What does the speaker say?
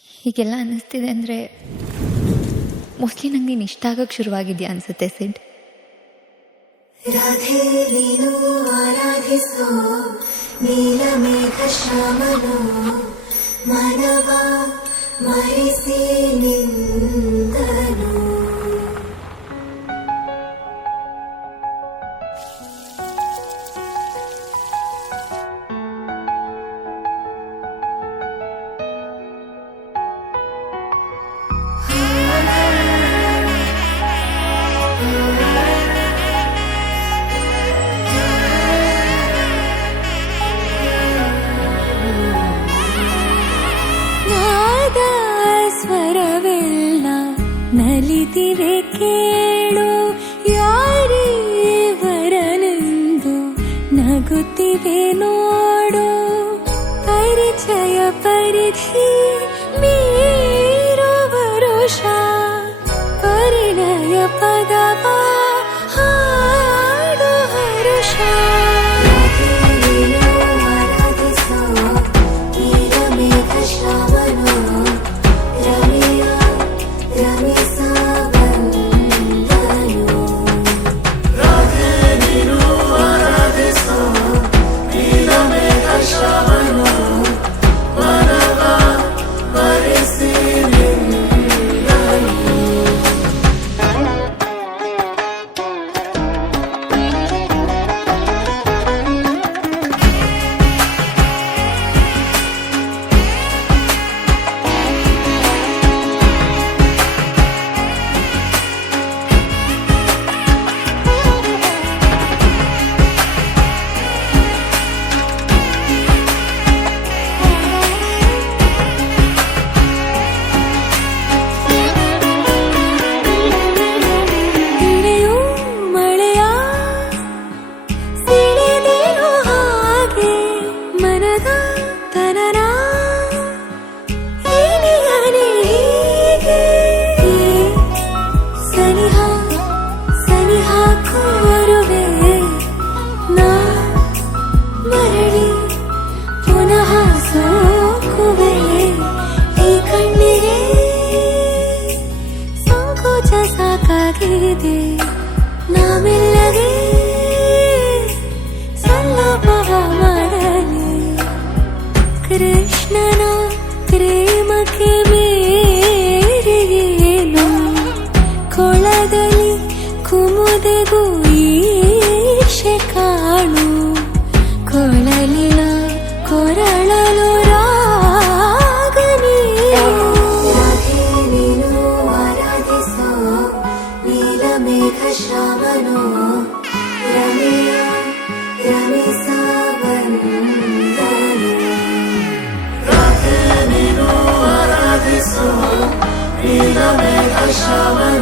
ಹೀಗೆಲ್ಲ ಅನ್ನಿಸ್ತಿದೆ ಅಂದರೆ ಮೋಸ್ಟ್ಲಿ ನಂಗೆ ನೀನು ಇಷ್ಟ ಆಗೋಕ್ಕೆ ಶುರುವಾಗಿದೆಯಾ ಅನಿಸುತ್ತೆ ಸಿಡ್. ರಾಧೆ ನೀನು ಆರಾಧಿಸೋ ನೀಲಮೇಘ ಶ್ಯಾಮನೋ ಮನವ ಮರಿಸಿ ನಿಂದನು. ನಲಿದಿವೆ ಕೇಳು ಯಾರೇ ವರನೆಂದು ನಗುತ್ತಿವೆ ನೋಡು. ಪರಿಚಯ ಪರಿಧಿ ಮೀರೋ ವರುಷ ಪರಿಣಯ ಪದವ ಹಾಡು ಹರುಷ. ಸಾಕಾಗಿದೆ ನಾವೆಲ್ಲವೇ ಸಲ್ಲಭವ ಮಾಡಲಿ. ಕೃಷ್ಣನ ಪ್ರೇಮಕ್ಕೆ ಮೇರೆಯೇನು ಕೊಳದಲ್ಲಿ ಕುಮುದೆಗೂ ಈಶೆ ಕಾಣು. ಕೊಳಲಿನ ಕೊರಳಲು ಮೇಘ ಶ್ಯಾಮನೋ ರಮೆಯ ರಮಿಸ ಬಂದನು. ರಾಧೆ ನೀನು ಆರಾಧಿಸೋ ನೀಲಮೇಘ ಶ್ಯಾಮನೋ